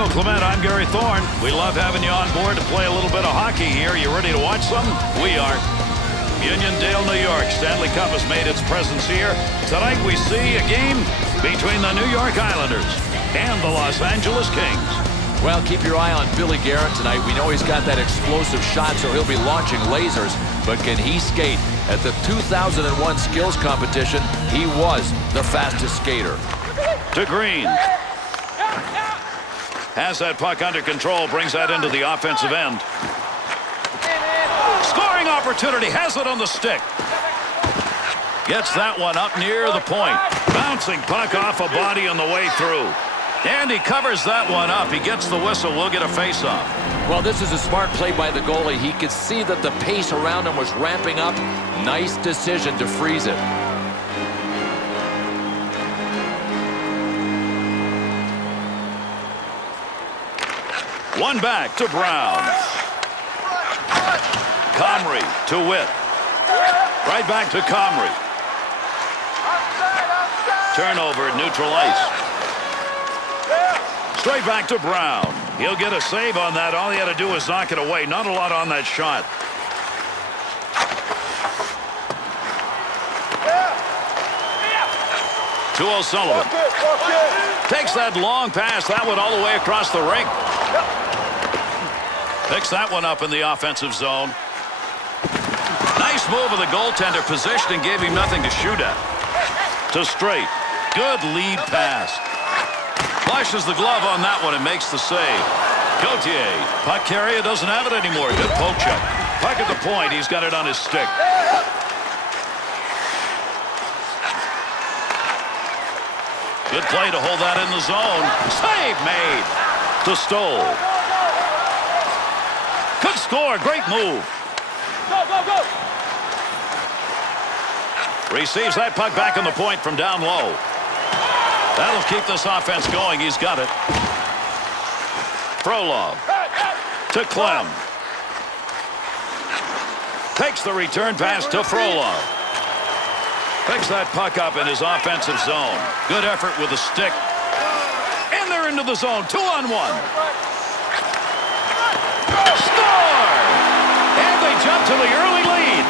Bill Clement. I'm Gary Thorne. We love having you on board to play a little bit of hockey here. You ready to watch some? We are. Uniondale, New York. Stanley Cup has made its presence here. Tonight we see a game between the New York Islanders and the Los Angeles Kings. Well, keep your eye on Billy Garrett tonight. We know he's got that explosive shot, so he'll be launching lasers. But can he skate? At the 2001 skills competition, he was the fastest skater. To Green. Has that puck under control, brings that into the offensive end. Scoring opportunity, has it on the stick. Gets that one up near the point. Bouncing puck off a body on the way through. And he covers that one up. He gets the whistle. We'll get a face-off. Well, this is a smart play by the goalie. He could see that the pace around him was ramping up. Nice decision to freeze it. One back to Brown. Comrie to Witt. Right back to Comrie. Turnover at neutral ice. Straight back to Brown. He'll get a save on that. All he had to do was knock it away. Not a lot on that shot. To O'Sullivan. Takes that long pass. That one all the way across the rink. Picks that one up in the offensive zone. Nice move of the goaltender. Positioning gave him nothing to shoot at. To Straight. Good lead pass. Flashes the glove on that one and makes the save. Gauthier. Puck carrier doesn't have it anymore. Good poke check. Puck at the point. He's got it on his stick. Good play to hold that in the zone. Save made. To Stoll. Good score. Great move. Go, go, go. Receives that puck back on the point from down low. That'll keep this offense going. He's got it. Frolov to Clem. Takes the return pass to Frolov. Picks that puck up in his offensive zone. Good effort with the stick. And they're into the zone. 2-on-1. Score! And they jump to the early lead.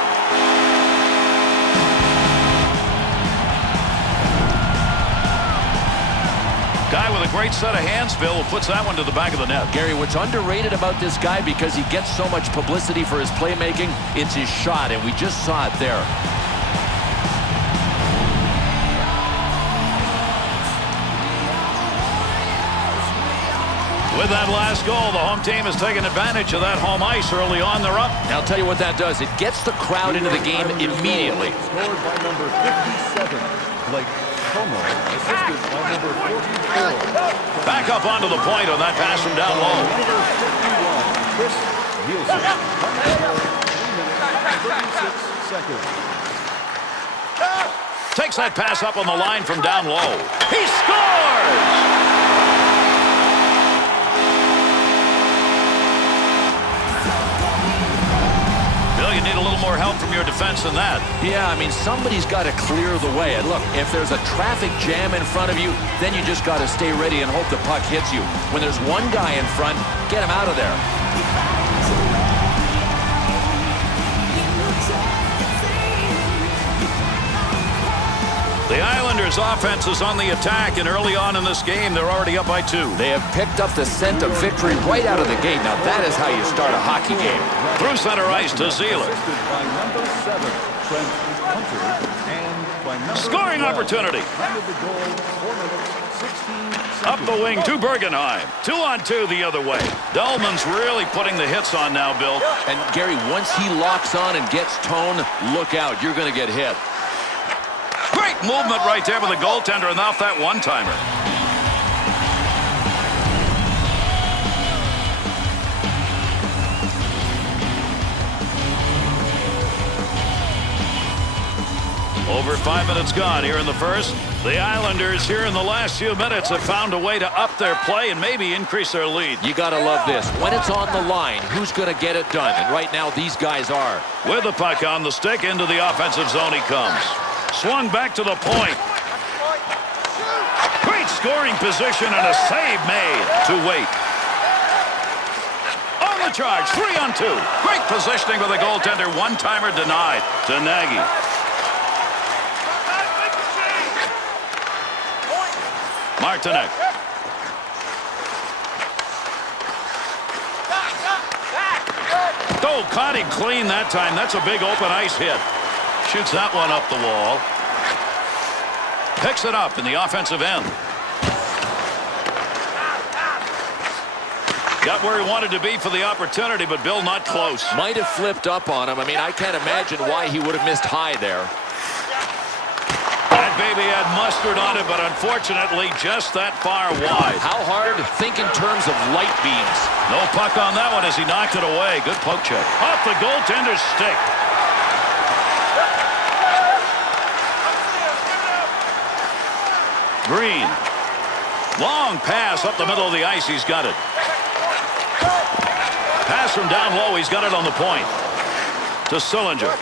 Guy with a great set of hands, Bill, who puts that one to the back of the net. Gary, what's underrated about this guy, because he gets so much publicity for his playmaking, it's his shot, and we just saw it there. With that last goal, the home team has taken advantage of that home ice early on. They're up. Now, I'll tell you what that does. It gets the crowd into the game immediately. Scored by number 57, Blake Como, assisted by number 44. Back up onto the point on that pass from down low. Number 51, Chris Nielsen. 3 minutes, 36 seconds. Takes that pass up on the line from down low. He scores! Bill, you need a little more help from your defense than that. Yeah, I mean, somebody's got to clear the way. And look, if there's a traffic jam in front of you, then you just got to stay ready and hope the puck hits you. When there's one guy in front, get him out of there. The Islanders' offense is on the attack, and early on in this game, they're already up by 2. They have picked up the scent of victory right out of the gate. Now, that is how you start a hockey game. Through center ice to Zeeler. Assisted by number 7, Trent Hunter, and by number Scoring 12, opportunity. under the goal, 4 minutes, 16 seconds. Up the wing to Bergenheim. 2-on-2 the other way. Dahlman's really putting the hits on now, Bill. And, Gary, once he locks on and gets tone, look out. You're going to get hit. Great movement right there with the goaltender, and off that one-timer. Over 5 minutes gone here in the first. The Islanders here in the last few minutes have found a way to up their play and maybe increase their lead. You got to love this. When it's on the line, who's going to get it done? And right now, these guys are. With the puck on the stick, into the offensive zone he comes. Swung back to the point. Great scoring position and a save made to wait. On the charge, 3-on-2. Great positioning with the goaltender. One-timer denied to Nagy. Martinek. Oh, caught him clean that time. That's a big open ice hit. Shoots that one up the wall. Picks it up in the offensive end. Got where he wanted to be for the opportunity, but Bill not close. Might have flipped up on him. I mean, I can't imagine why he would have missed high there. That baby had mustard on it, but unfortunately just that far wide. How hard? Think in terms of light beams. No puck on that one as he knocked it away. Good poke check. Off the goaltender's stick. Green. Long pass up the middle of the ice. He's got it. Pass from down low. He's got it on the point. To Sillinger.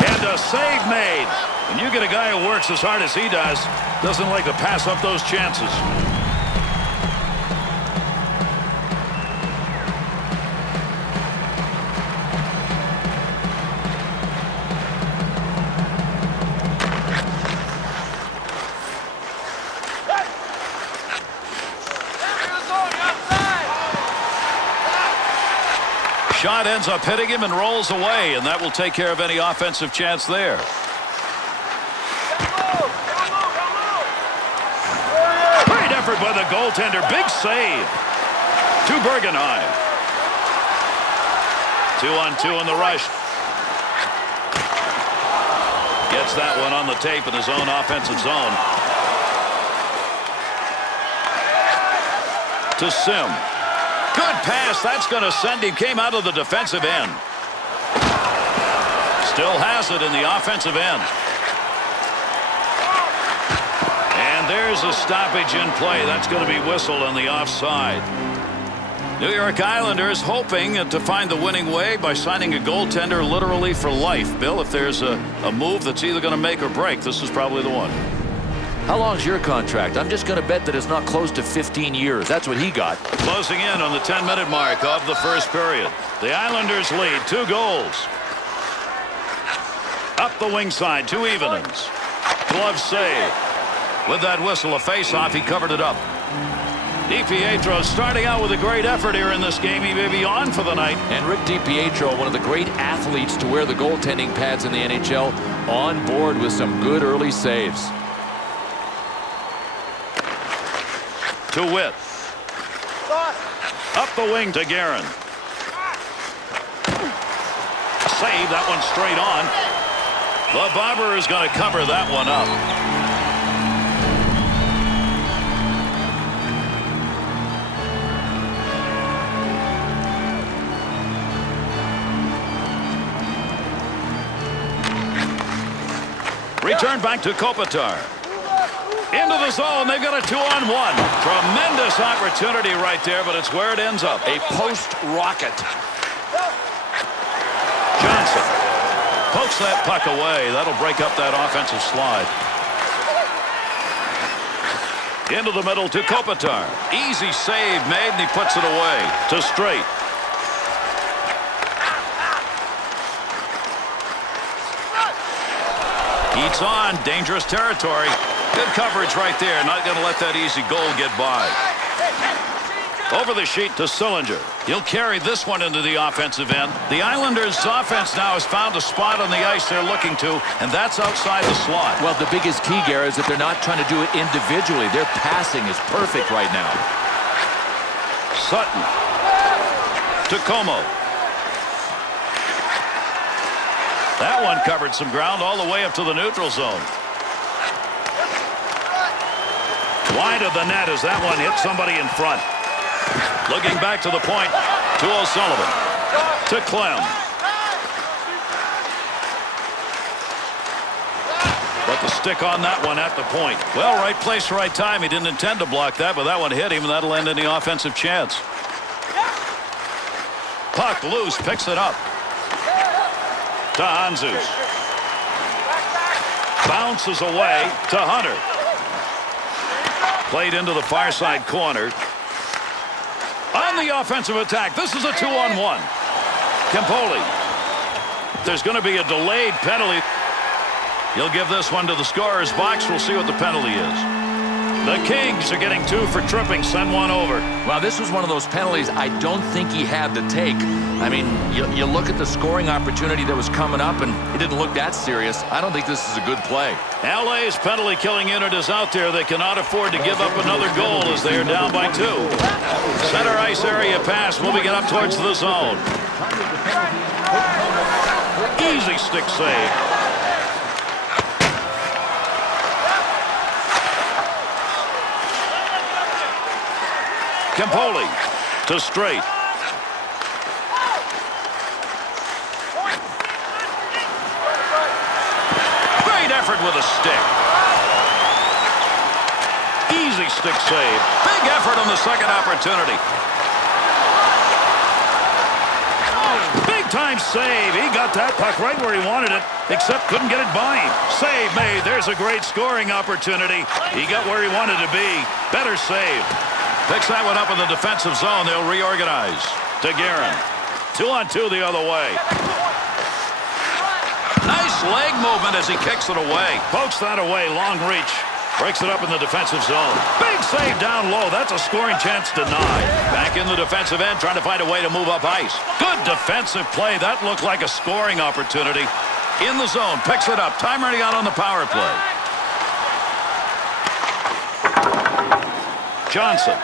And a save made. And you get a guy who works as hard as he does. Doesn't like to pass up those chances. Shot ends up hitting him and rolls away, and that will take care of any offensive chance there. Great effort by the goaltender. Big save to Bergenheim. 2-on-2 in the rush. Gets that one on the tape in his own offensive zone. To Sim. Good pass. That's going to send him. Came out of the defensive end. Still has it in the offensive end. And there's a stoppage in play. That's going to be whistled on the offside. New York Islanders hoping to find the winning way by signing a goaltender literally for life. Bill, if there's a move that's either going to make or break, this is probably the one. How long's your contract? I'm just going to bet that it's not close to 15 years. That's what he got. Closing in on the 10-minute mark of the first period. The Islanders lead 2 goals. Up the wing side, 2 evenings. Glove save. With that whistle, a face-off, he covered it up. DiPietro starting out with a great effort here in this game. He may be on for the night. And Rick DiPietro, one of the great athletes to wear the goaltending pads in the NHL, on board with some good early saves. To Witt. Up the wing to Guerin. Save that one straight on. The Barber is going to cover that one up. Return back to Kopitar. Into the zone. They've got a 2-on-1. Tremendous opportunity right there, but it's where it ends up. A post rocket. Johnson pokes that puck away. That'll break up that offensive slide. Into the middle to Kopitar. Easy save made, and he puts it away to Straight. Heats on. Dangerous territory. Good coverage right there. Not going to let that easy goal get by. Over the sheet to Sillinger. He'll carry this one into the offensive end. The Islanders' offense now has found a spot on the ice they're looking to, and that's outside the slot. Well, the biggest key, Gary, is that they're not trying to do it individually. Their passing is perfect right now. Sutton to Como. That one covered some ground all the way up to the neutral zone. Wide of the net as that one hit somebody in front. Looking back to the point to O'Sullivan. To Clem. But the stick on that one at the point. Well, right place, right time. He didn't intend to block that, but that one hit him, and that'll end any offensive chance. Puck loose, picks it up. To Hanzus. Bounces away to Hunter. Played into the far side corner. On the offensive attack, this is a 2-on-1. Campoli. There's going to be a delayed penalty. He'll give this one to the scorer's box. We'll see what the penalty is. The Kings are getting 2 for tripping. Send one over. Well, this was one of those penalties I don't think he had to take. I mean, you look at the scoring opportunity that was coming up, and it didn't look that serious. I don't think this is a good play. LA's penalty killing unit is out there. They cannot afford to give up another goal as they are down by 2. Center ice area pass moving it up towards the zone. Easy stick save. Campoli to Straight. Great effort with a stick. Easy stick save. Big effort on the second opportunity. Big time save. He got that puck right where he wanted it, except couldn't get it by him. Save made. There's a great scoring opportunity. He got where he wanted to be. Better save. Picks that one up in the defensive zone. They'll reorganize. To Guerin. 2-on-2 the other way. Nice leg movement as he kicks it away. Pokes that away. Long reach. Breaks it up in the defensive zone. Big save down low. That's a scoring chance denied. Back in the defensive end, trying to find a way to move up ice. Good defensive play. That looked like a scoring opportunity. In the zone. Picks it up. Time running out on the power play. Johnson.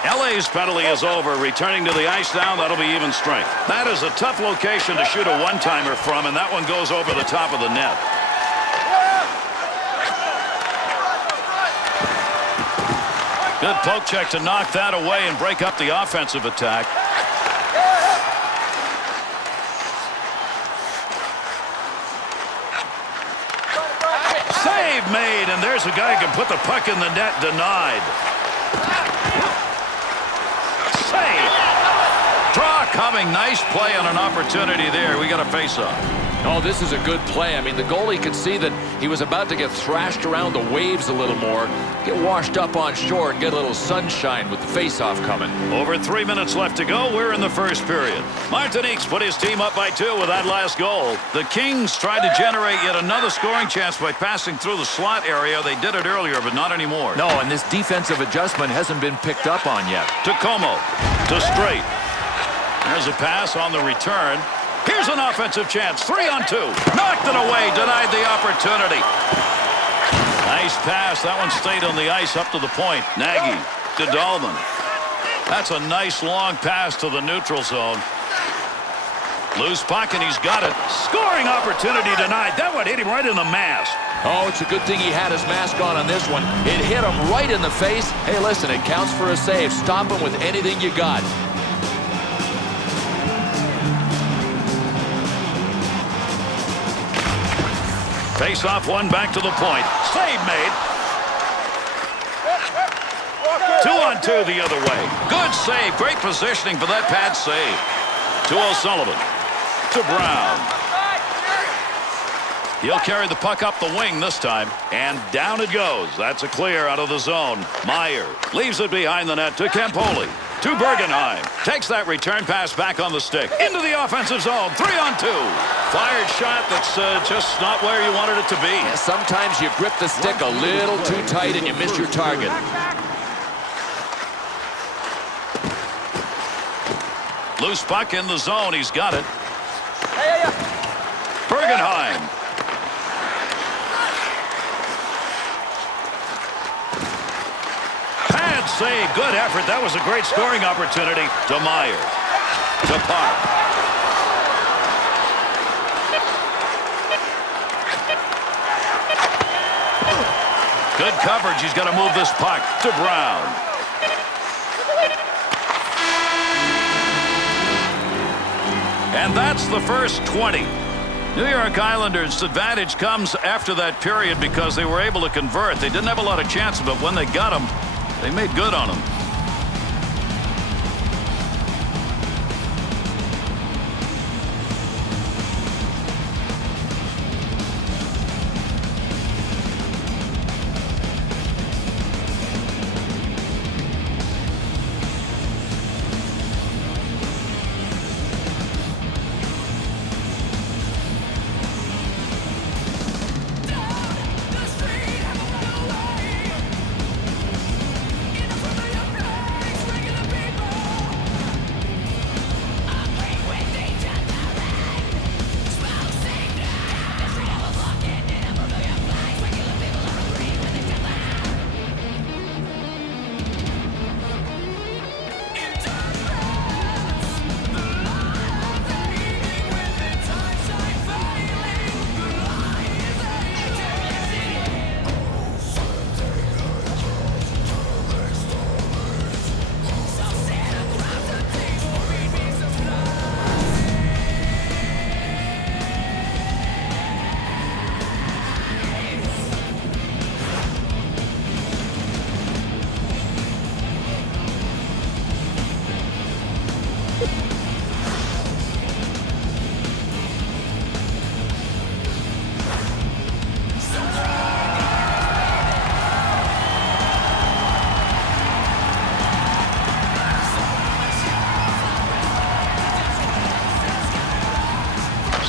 LA's penalty is over. Returning to the ice now, that'll be even strength. That is a tough location to shoot a one-timer from, and that one goes over the top of the net. Good poke check to knock that away and break up the offensive attack. Save made, and there's a guy who can put the puck in the net. Denied. Save. Draw coming. Nice play on an opportunity there. We got a face-off. Oh, this is a good play. I mean, the goalie could see that he was about to get thrashed around the waves a little more, get washed up on shore, and get a little sunshine with the face-off coming. Over 3 minutes left to go. We're in the first period. Martinique's put his team up by 2 with that last goal. The Kings tried to generate yet another scoring chance by passing through the slot area. They did it earlier, but not anymore. No, and this defensive adjustment hasn't been picked up on yet. To Como. To Straight. There's a pass on the return. Here's an offensive chance. 3-on-2. Knocked it away. Denied the opportunity. Nice pass. That one stayed on the ice up to the point. Nagy to Dahlman. That's a nice long pass to the neutral zone. Loose puck, and he's got it. Scoring opportunity denied. That one hit him right in the mask. Oh, it's a good thing he had his mask on this one. It hit him right in the face. Hey, listen, it counts for a save. Stop him with anything you got. Face-off one back to the point. Save made. 2-on-2 the other way. Good save. Great positioning for that pad save. To O'Sullivan. To Brown. He'll carry the puck up the wing this time. And down it goes. That's a clear out of the zone. Meyer leaves it behind the net to Campoli. To Bergenheim. Takes that return pass back on the stick. Into the offensive zone. 3-on-2. Fired shot that's just not where you wanted it to be. Yeah, sometimes you grip the stick a little too tight and you miss your target. Loose puck in the zone. He's got it. Bergenheim. Pad save. Good effort. That was a great scoring opportunity. To Meyer. To Park. Good coverage. He's got to move this puck. To Brown. And that's the first 20. New York Islanders' advantage comes after that period because they were able to convert. They didn't have a lot of chances, but when they got them, they made good on them.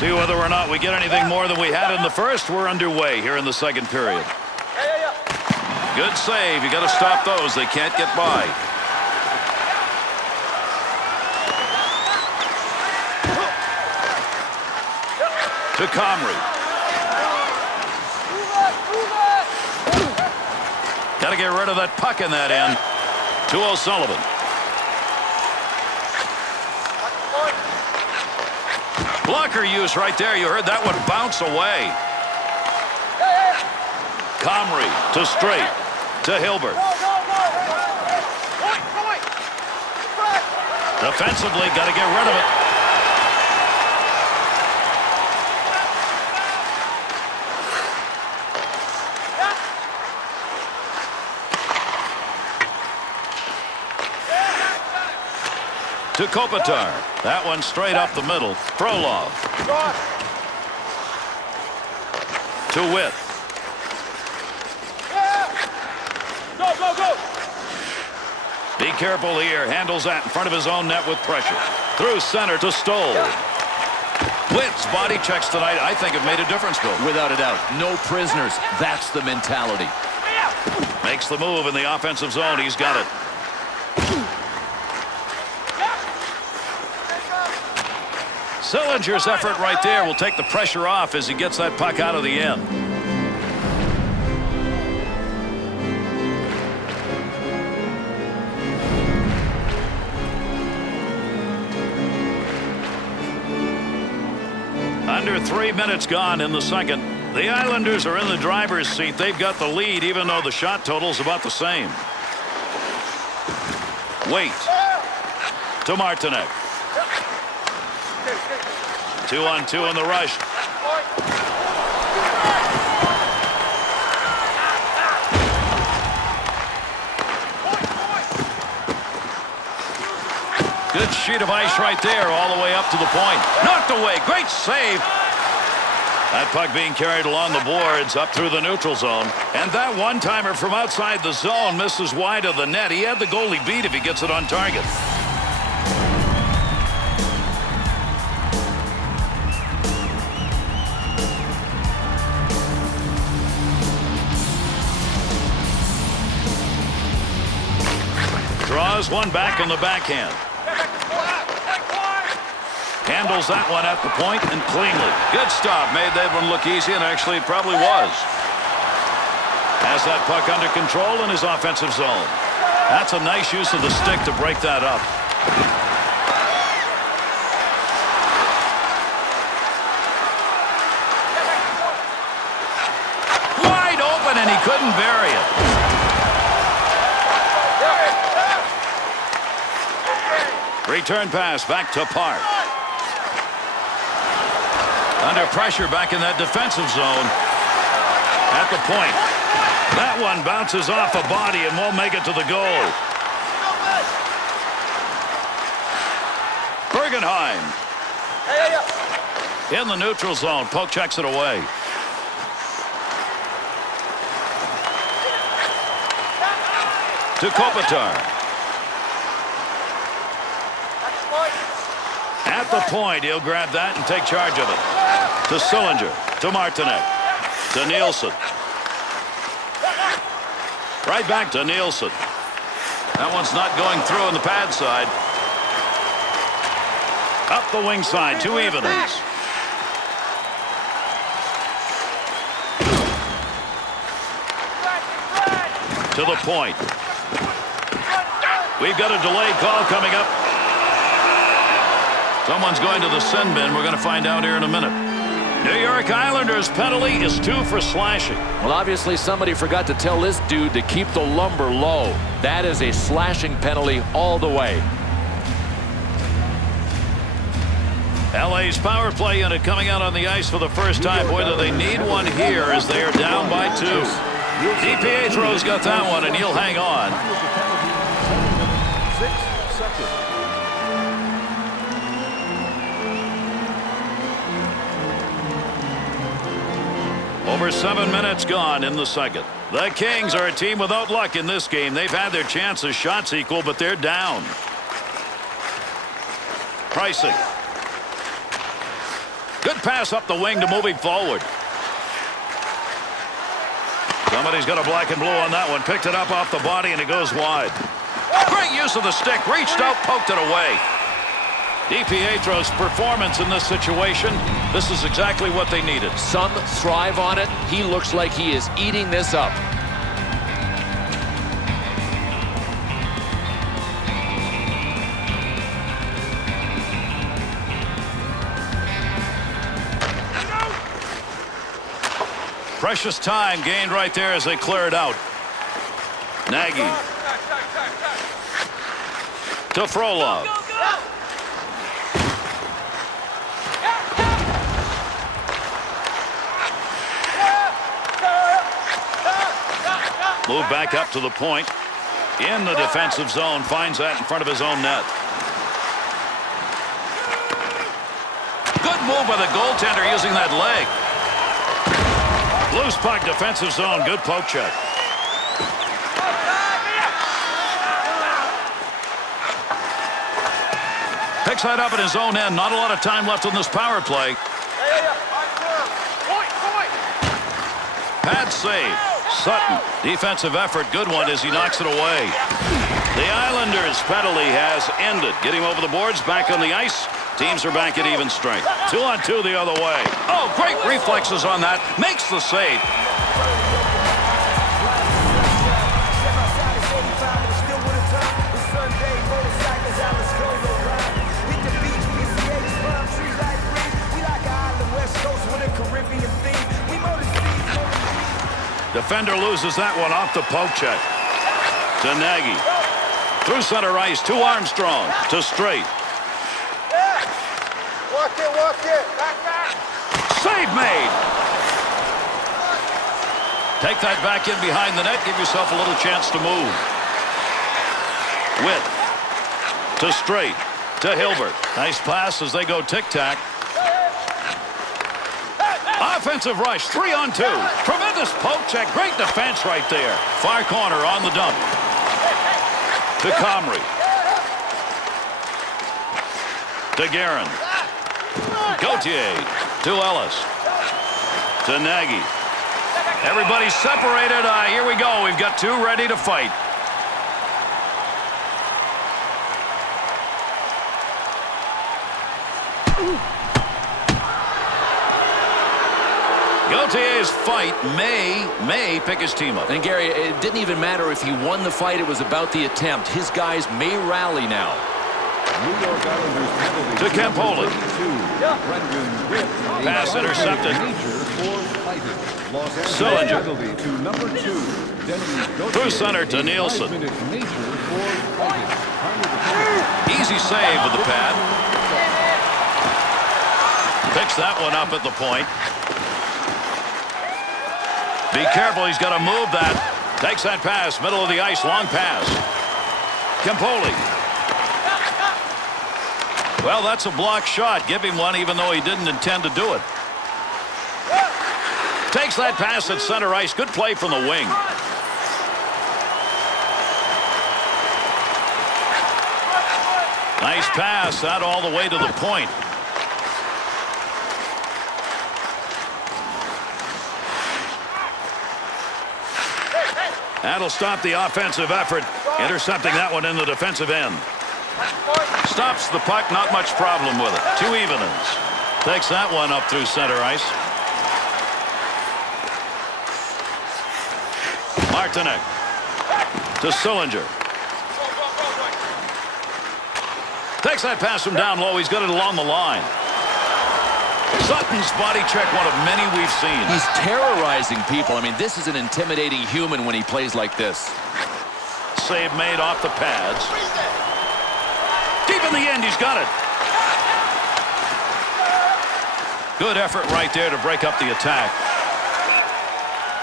See whether or not we get anything more than we had in the first. We're underway here in the second period. Good save. You got to stop those. They can't get by. To Comrie. Got to get rid of that puck in that end. To O'Sullivan. Blocker use right there. You heard that one bounce away. Comrie to Straight. To Hilbert. Defensively, got to get rid of it. To Kopitar. That one straight up the middle. Frolov. To Witt. Be careful here. Handles that in front of his own net with pressure. Through center to Stoll. Witt's body checks tonight, I think, have made a difference, Bill. Without a doubt. No prisoners. That's the mentality. Makes the move in the offensive zone. He's got it. Sillinger's effort right there will take the pressure off as he gets that puck out of the end. Under 3 minutes gone in the second. The Islanders are in the driver's seat. They've got the lead even though the shot total's about the same. Wait. To Martinek. 2-on-2 in the rush. Good sheet of ice right there all the way up to the point. Knocked away. Great save. That puck being carried along the boards up through the neutral zone. And that one-timer from outside the zone misses wide of the net. He had the goalie beat if he gets it on target. Draws one back on the backhand. Handles that one at the point and cleanly. Good stop. Made that one look easy, and actually it probably was. Has that puck under control in his offensive zone. That's a nice use of the stick to break that up. Wide open, and he couldn't bury it. Return pass back to Park. Under pressure back in that defensive zone. At the point. That one bounces off a body and won't make it to the goal. Bergenheim. In the neutral zone. Poke checks it away. To Kopitar. At the point, he'll grab that and take charge of it. To Sillinger. To Martinek. To Nielsen. Right back to Nielsen. That one's not going through on the pad side. Up the wing side. 2 evenings. To the point. We've got a delayed call coming up. Someone's going to the sin bin. We're going to find out here in a minute. New York Islanders penalty is 2 for slashing. Well, obviously somebody forgot to tell this dude to keep the lumber low. That is a slashing penalty all the way. LA's power play unit coming out on the ice for the first time. Boy, do they need one here as they are down by 2. DiPietro's got that one, and he'll hang on. 6 seconds. Over 7 minutes gone in the second. The Kings are a team without luck in this game. They've had their chances, shots equal, but they're down. Pricing. Good pass up the wing to moving forward. Somebody's got a black and blue on that one. Picked it up off the body, and it goes wide. Great use of the stick. Reached out, poked it away. DiPietro's performance in this situation, this is exactly what they needed. Some thrive on it. He looks like he is eating this up. Precious time gained right there as they clear it out. Nagy to Frolov. Move back up to the point. In the defensive zone. Finds that in front of his own net. Good move by the goaltender using that leg. Loose puck, defensive zone. Good poke check. Picks that up in his own end. Not a lot of time left on this power play. Pad save. Sutton. Defensive effort. Good one as he knocks it away. The Islanders' penalty has ended. Getting over the boards. Back on the ice. Teams are back at even strength. 2-on-2 the other way. Oh, great reflexes on that. Makes the save. Defender loses that one off the poke check. To Nagy. Through center ice to Armstrong. To Straight. Walk it. Back. Save made. Take that back in behind the net. Give yourself a little chance to move. Witt. To Straight. To Hilbert. Nice pass as they go tic-tac. Offensive rush, 3-on-2. Tremendous poke check. Great defense right there. Far corner on the dump. To Comrie. To Guerin. Gauthier. To Ellis. To Nagy. Everybody's separated. Here we go. We've got two ready to fight. Gauthier's fight may pick his team up. And Gary, it didn't even matter if he won the fight. It was about the attempt. His guys may rally now. New York Islanders penalty To Campoli. Pass intercepted. Sillinger. To number 2. Through center to Nielsen. Easy save with the pad. Picks that one up at the point. Be careful, he's got to move that. Takes that pass, middle of the ice, long pass. Campoli. Well, that's a blocked shot. Give him one even though he didn't intend to do it. Takes that pass at center ice. Good play from the wing. Nice pass, that all the way to the point. That'll stop the offensive effort. Intercepting that one in the defensive end. Stops the puck, not much problem with it. Two evenings. Takes that one up through center ice. Martinek. To Sillinger. Takes that pass from down low. He's got it along the line. Sutton's body check, one of many we've seen. He's terrorizing people. I mean, this is an intimidating human when he plays like this. Save made off the pads. Deep in the end, he's got it. Good effort right there to break up the attack.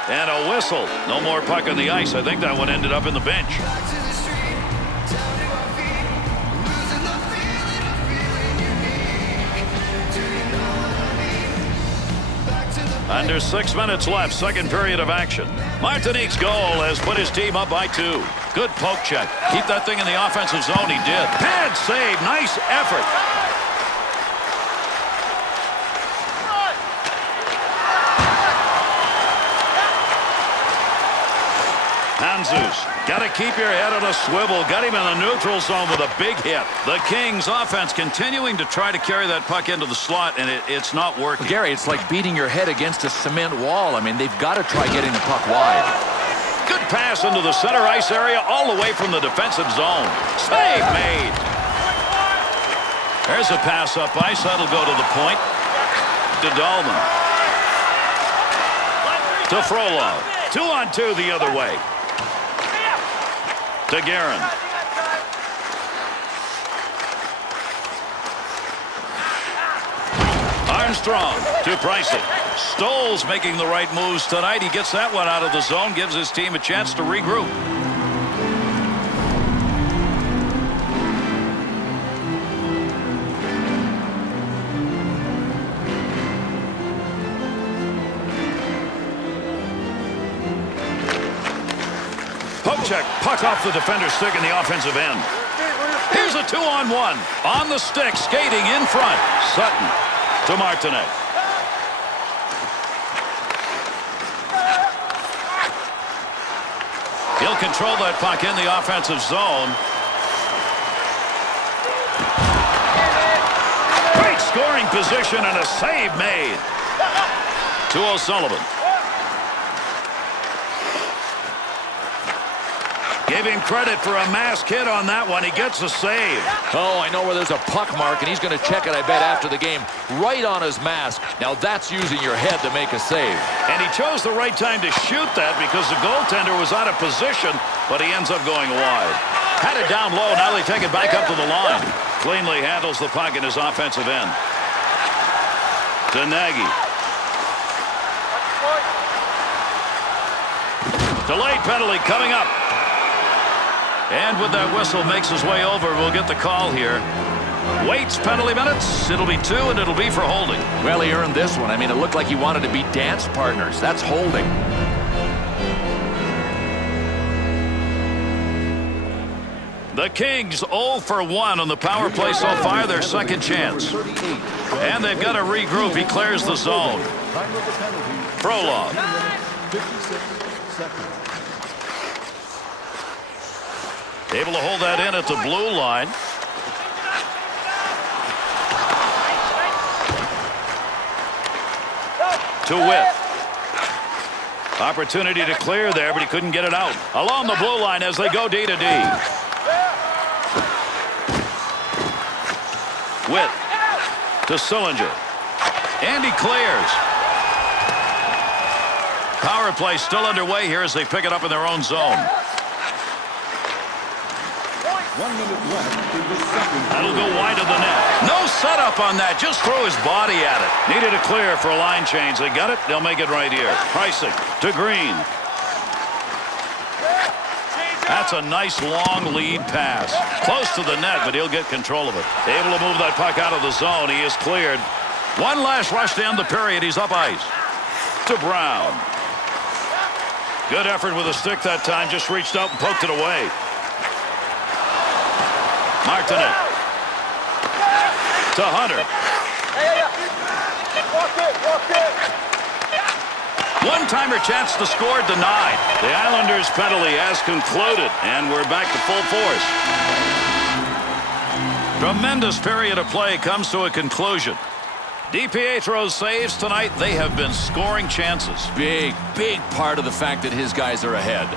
And a whistle. No more puck on the ice. I think that one ended up in the bench. Under 6 minutes left, second period of action. Martinique's goal has put his team up by 2. Good poke check. Keep that thing in the offensive zone. He did. Pad save. Nice effort. Hanzus, got to keep your head on a swivel. Got him in the neutral zone with a big hit. The Kings offense continuing to try to carry that puck into the slot, and it's not working. Well, Gary, it's like beating your head against a cement wall. I mean, they've got to try getting the puck wide. Good pass into the center ice area, all the way from the defensive zone. Save made. There's a pass up ice. That'll go to the point. To Dahlman. To Frolov. 2-on-2 the other way. To Guerin. Armstrong to Pricey. Stoll's making the right moves tonight. He gets that one out of the zone, gives his team a chance to regroup. Check. Puck off the defender's stick in the offensive end. Here's a 2-on-1. On the stick, skating in front. Sutton to Martinet. He'll control that puck in the offensive zone. Great scoring position and a save made. To O'Sullivan. Give him credit for a mask hit on that one. He gets a save. Oh, I know where there's a puck mark, and he's going to check it, I bet, after the game. Right on his mask. Now that's using your head to make a save. And he chose the right time to shoot that because the goaltender was out of position, but he ends up going wide. Had it down low. Now they take it back up to the line. Cleanly handles the puck in his offensive end. To Nagy. Delayed penalty coming up. And with that whistle makes his way over, we'll get the call here. Waits penalty minutes. It'll be 2, and it'll be for holding. Well, he earned this one. I mean, it looked like he wanted to be dance partners. That's holding. The Kings 0 for 1 on the power play so far, their second chance. And they've got to regroup. He clears the zone. Frolov. 56 seconds. Able to hold that in at the blue line. To Witt. Opportunity to clear there, but he couldn't get it out. Along the blue line as they go D to D. Witt to Sillinger. And he clears. Power play still underway here as they pick it up in their own zone. 1 minute left in the second. That'll go wide of the net. No setup on that. Just throw his body at it. Needed a clear for a line change. They got it. They'll make it right here. Pricing to Green. That's a nice long lead pass. Close to the net, but he'll get control of it. Able to move that puck out of the zone. He is cleared. One last rush to end the period. He's up ice. To Brown. Good effort with a stick that time. Just reached out and poked it away. Martinet. To Hunter. One-timer chance to score denied. The Islanders' penalty has concluded, and we're back to full force. Tremendous period of play comes to a conclusion. DiPietro's saves tonight, they have been scoring chances. Big part of the fact that his guys are ahead.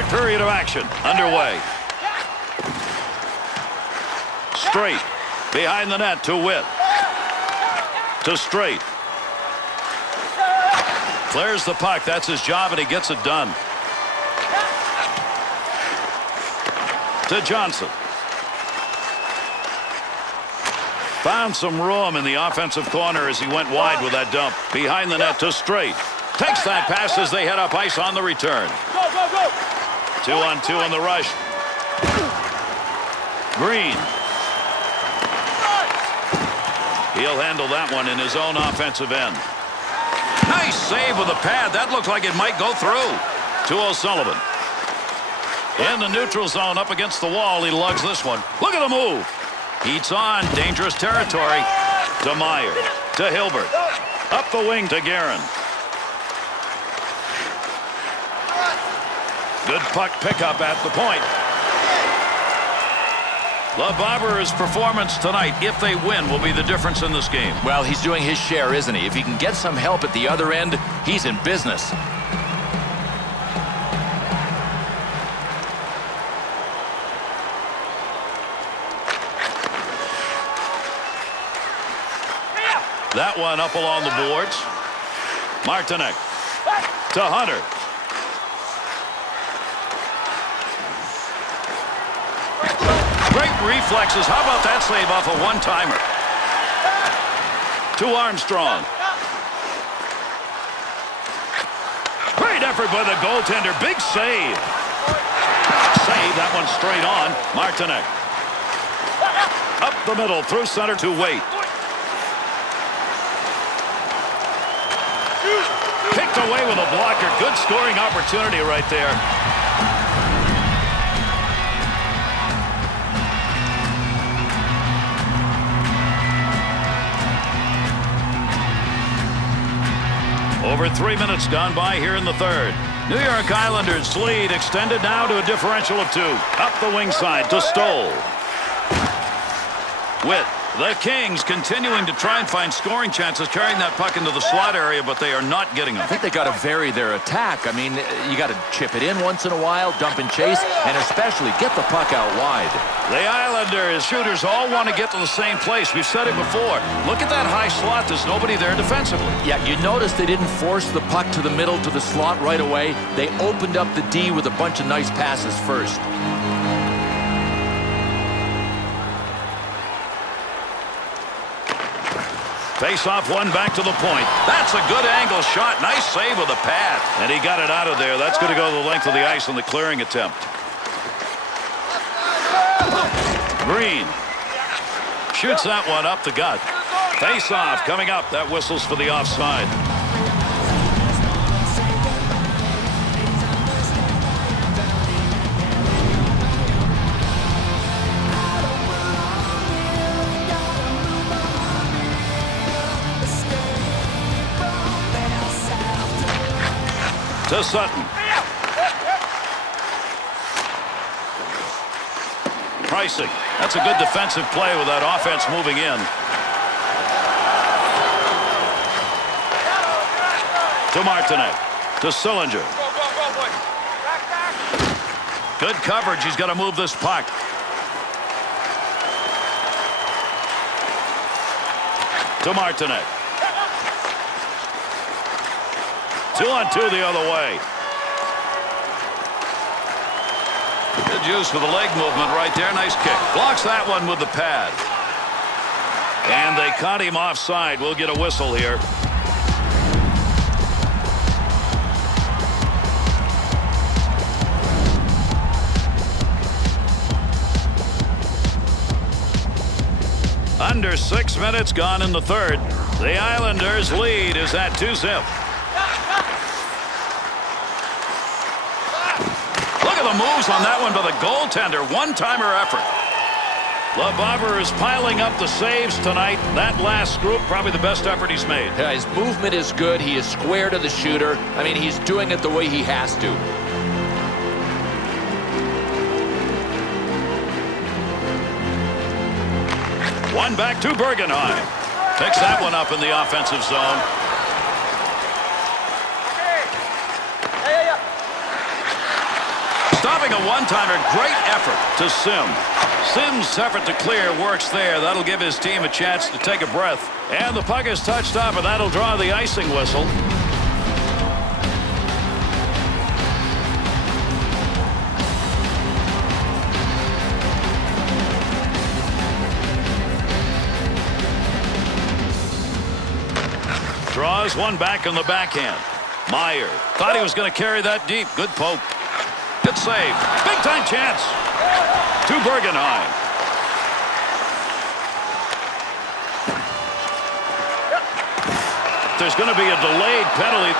Third period of action underway. Straight. Behind the net to Witt. To Straight. Clears the puck. That's his job, and he gets it done. To Johnson. Found some room in the offensive corner as he went wide with that dump. Behind the net to Straight. Takes that pass as they head up ice on the return. 2-on-2 in the rush. Green. He'll handle that one in his own offensive end. Nice save with a pad. That looked like it might go through. To O'Sullivan. In the neutral zone up against the wall. He lugs this one. Look at the move. Heats on. Dangerous territory. To Meyer. To Hilbert. Up the wing to Guerin. Good puck pickup at the point. LeBarber's performance tonight, if they win, will be the difference in this game. Well, he's doing his share, isn't he? If he can get some help at the other end, he's in business. That one up along the boards. Martinek to Hunter. Great reflexes. How about that save off a one-timer? To Armstrong. Great effort by the goaltender. Big save. Save. That one straight on. Martinek. Up the middle. Through center to Waite. Picked away with a blocker. Good scoring opportunity right there. Over 3 minutes gone by here in the third. New York Islanders lead extended now to a differential of 2. Up the wing side to Stoll. Witt. The Kings continuing to try and find scoring chances, carrying that puck into the slot area, but they are not getting them. I think they got to vary their attack. I mean, you got to chip it in once in a while, dump and chase, and especially get the puck out wide. The Islanders shooters all want to get to the same place. We've said it before. Look at that high slot. There's nobody there defensively. Yeah, you notice they didn't force the puck to the middle to the slot right away. They opened up the D with a bunch of nice passes first. Face-off one back to the point. That's a good angle shot. Nice save with a pad. And he got it out of there. That's going to go the length of the ice on the clearing attempt. Green. Shoots that one up the gut. Face-off coming up. That whistles for the offside. To Sutton. Pricing. That's a good defensive play with that offense moving in. To Martinek. To Sillinger. Good coverage. He's got to move this puck. To Martinek. 2-on-2 the other way. Good use for the leg movement right there. Nice kick. Blocks that one with the pad. And they caught him offside. We'll get a whistle here. Under 6 minutes gone in the third. The Islanders' lead is at 2-zip. The moves on that one by the goaltender. One-timer effort. LeBarber is piling up the saves tonight. That last group, probably the best effort he's made. Yeah, his movement is good. He is square to the shooter. I mean, he's doing it the way he has to. One back to Bergenheim. Picks that one up in the offensive zone. having a one-timer. Great effort to Sim. Sim's effort to clear works there. That'll give his team a chance to take a breath. And the puck is touched up, and that'll draw the icing whistle. Draws one back on the backhand. Meyer thought he was going to carry that deep. Good poke. Good save. Big time chance. To Bergenheim. There's going to be a delayed penalty.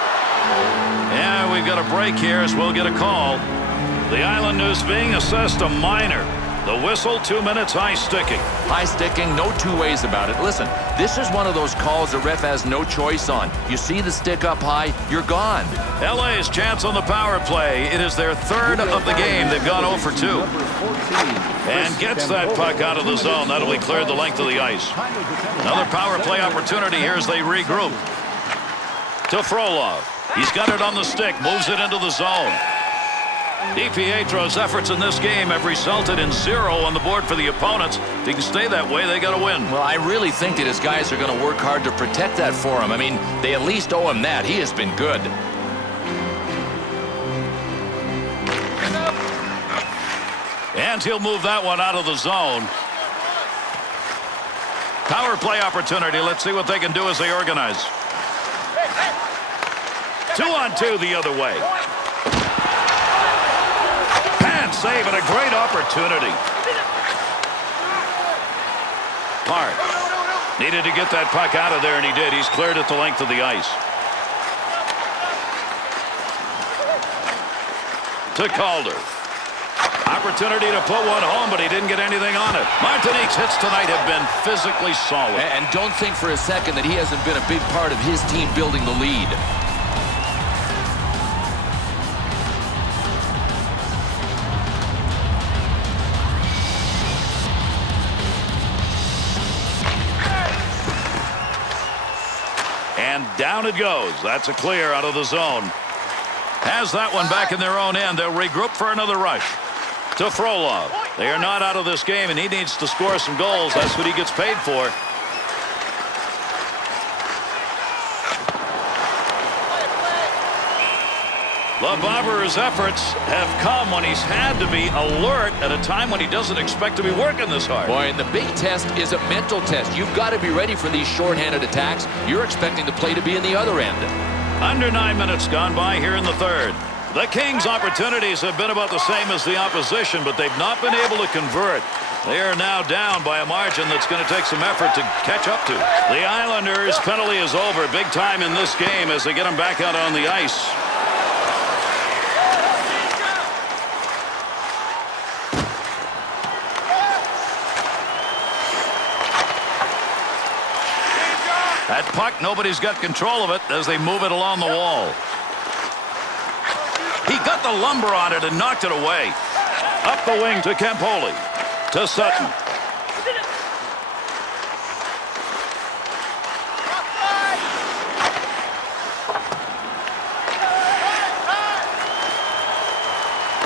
Yeah, we've got a break here as we'll get a call. The Islanders being assessed a minor. The whistle, 2 minutes, high sticking. High sticking, no two ways about it. Listen, this is one of those calls the ref has no choice on. You see the stick up high, you're gone. LA's chance on the power play. It is their third of the game. They've gone 0 for 2. And gets that puck out of the zone. That'll be cleared the length of the ice. Another power play opportunity here as they regroup. To Frolov. He's got it on the stick, moves it into the zone. DiPietro's efforts in this game have resulted in 0 on the board for the opponents. If he can stay that way, they got to win. Well, I really think that his guys are going to work hard to protect that for him. I mean, they at least owe him that. He has been good. And he'll move that one out of the zone. Power play opportunity. Let's see what they can do as they organize. 2-on-2 the other way. Save and a great opportunity. Hart needed to get that puck out of there, and he did. He's cleared it the length of the ice. To Calder. Opportunity to put one home, but he didn't get anything on it. Martinique's hits tonight have been physically solid. And don't think for a second that he hasn't been a big part of his team building the lead. And down it goes. That's a clear out of the zone. Has that one back in their own end. They'll regroup for another rush. To Frolov. They are not out of this game, and he needs to score some goals. That's what he gets paid for. LeBobber's efforts have come when he's had to be alert at a time when he doesn't expect to be working this hard. Boy, and the big test is a mental test. You've got to be ready for these shorthanded attacks. You're expecting the play to be in the other end. Under 9 minutes gone by here in the third. The Kings' opportunities have been about the same as the opposition, but they've not been able to convert. They are now down by a margin that's going to take some effort to catch up to. The Islanders' penalty is over big time in this game as they get them back out on the ice. That puck, nobody's got control of it as they move it along the wall. He got the lumber on it and knocked it away. Up the wing to Campoli. To Sutton.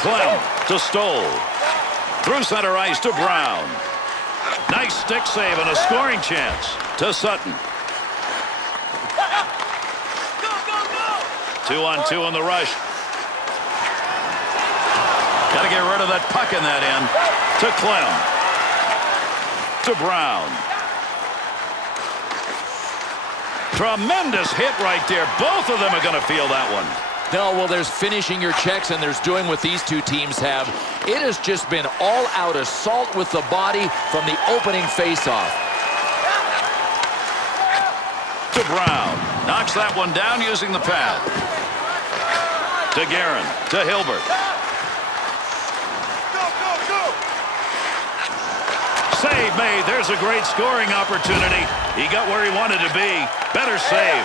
Clem to Stoll. Through center ice to Brown. Nice stick save and a scoring chance to Sutton. 2-on-2 on the rush. Got to get rid of that puck in that end. To Clem. To Brown. Tremendous hit right there. Both of them are going to feel that one. No, well, there's finishing your checks, and there's doing what these two teams have. It has just been all-out assault with the body from the opening faceoff. To Brown. Knocks that one down using the pad. To Guerin. To Hilbert. Save made. There's a great scoring opportunity. He got where he wanted to be. Better save.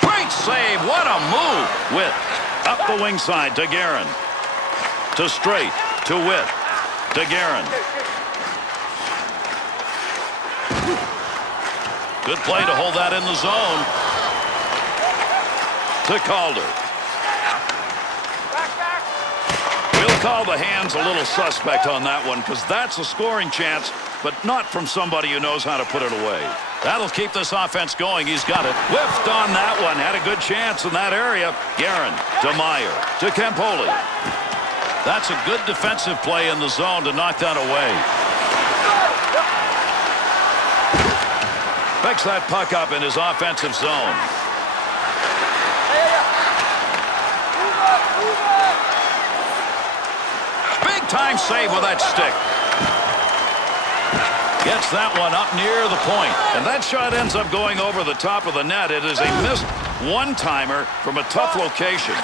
Great save. What a move. Witt. Up the wing side to Guerin. To Straight. To Witt. To Guerin. Good play to hold that in the zone. to Calder. We'll call the hands a little suspect on that one because that's a scoring chance, but not from somebody who knows how to put it away. That'll keep this offense going. He's got it. Whiffed on that one. Had a good chance in that area. Guerin to Meyer to Campoli. That's a good defensive play in the zone to knock that away. Picks that puck up in his offensive zone. Big time save with that stick. Gets that one up near the point. And that shot ends up going over the top of the net. It is a missed one-timer from a tough location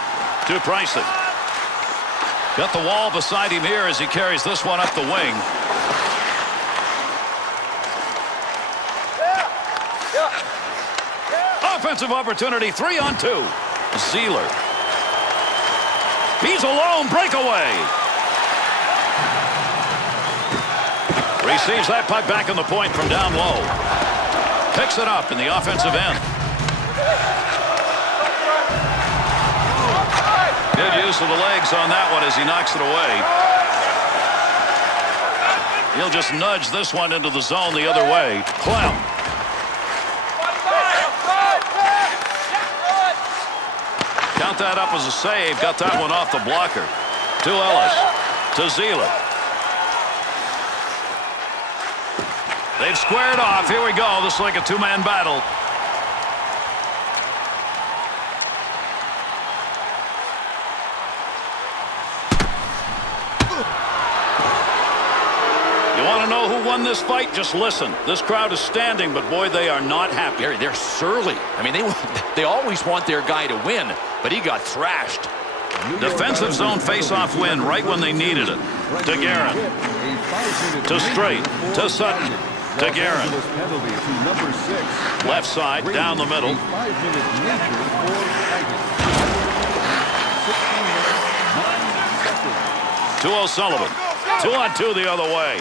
to Price. Got the wall beside him here as he carries this one up the wing. Offensive opportunity, 3-on-2. Zeeler. He's alone, breakaway. Receives that puck back on the point from down low. Picks it up in the offensive end. Good use of the legs on that one as he knocks it away. He'll just nudge this one into the zone the other way. Clem. Count that up as a save. Got that one off the blocker. To Ellis. To Zeeler. They've squared off. Here we go. This is like a two-man battle. You want to know who won this fight? Just listen. This crowd is standing, but boy, they are not happy. Gary, they're surly. I mean, they always want their guy to win, but he got thrashed. Defensive zone face-off win right when they needed it. To Guerin. To Straight. To Sutton. To Guerin. Left side, down the middle. To O'Sullivan. 2-on-2 the other way.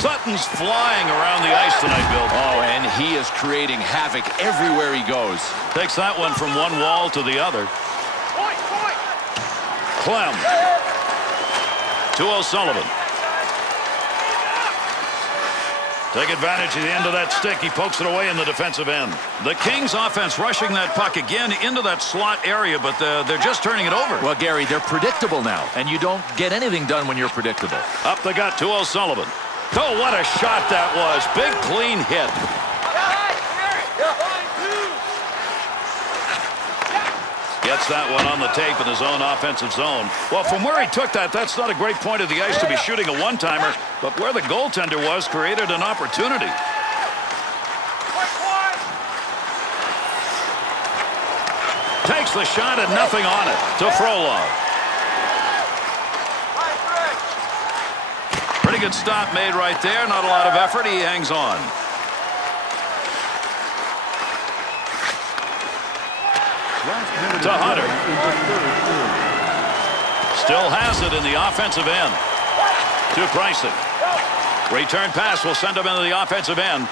Sutton's flying around the ice tonight, Bill. Oh, and he is creating havoc everywhere he goes. Takes that one from one wall to the other. Clem. To O'Sullivan. Take advantage of the end of that stick. He pokes it away in the defensive end. The Kings offense rushing that puck again into that slot area, but they're just turning it over. Well, Gary, they're predictable now, and you don't get anything done when you're predictable. Up the gut to O'Sullivan. Oh, what a shot that was. Big, clean hit. Gets that one on the tape in his own offensive zone. Well, from where he took that, that's not a great point of the ice to be shooting a one-timer, but where the goaltender was created an opportunity. Takes the shot and nothing on it to Frolov. Pretty good stop made right there. Not a lot of effort. He hangs on. To Hunter. Still has it in the offensive end. To Bryson. Return pass will send him into the offensive end.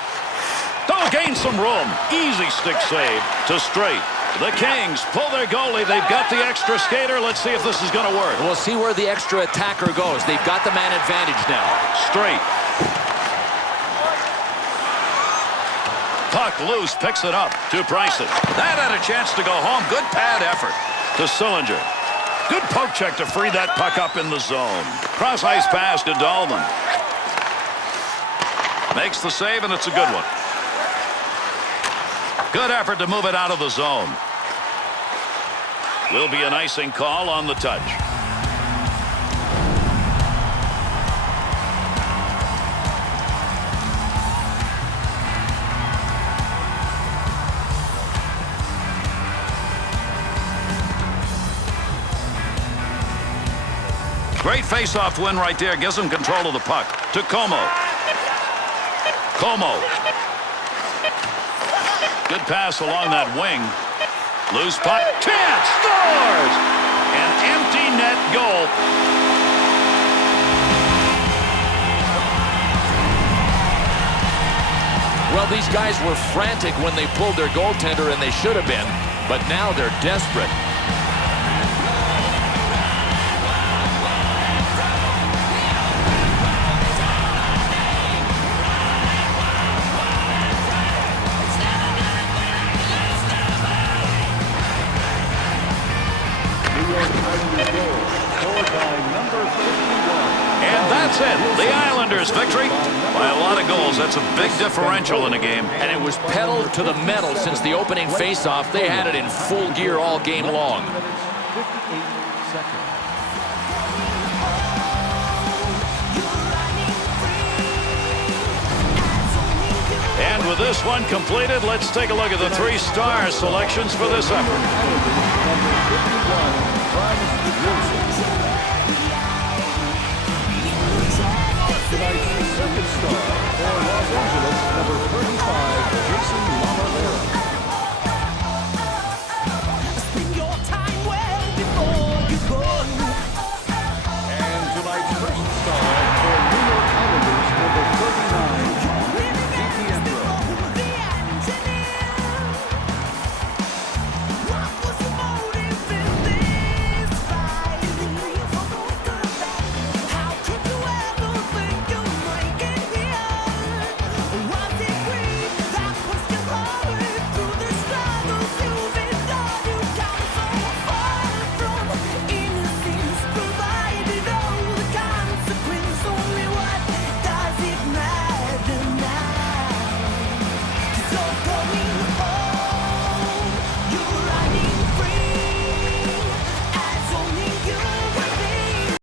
Oh, gain some room. Easy stick save to Straight. The Kings pull their goalie. They've got the extra skater. Let's see if this is going to work. We'll see where the extra attacker goes. They've got the man advantage now. Straight. Puck loose, picks it up to Bryson. That had a chance to go home. Good pad effort to Sillinger. Good poke check to free that puck up in the zone. Cross ice pass to Dahlman. Makes the save, and it's a good one. Good effort to move it out of the zone. Will be an icing call on the touch. Great face-off win right there. Gives him control of the puck. To Como. Como. Good pass along that wing. Loose puck. Chance. Scores! An empty net goal. Well, these guys were frantic when they pulled their goaltender, and they should have been. but now they're desperate. And that's it. The Islanders' victory by a lot of goals. That's a big differential in a game. And it was pedal to the metal since the opening faceoff. They had it in full gear all game long. 58 seconds. And with this one completed, let's take a look at the 3-star selections for this effort. Tonight's second star for Los Angeles.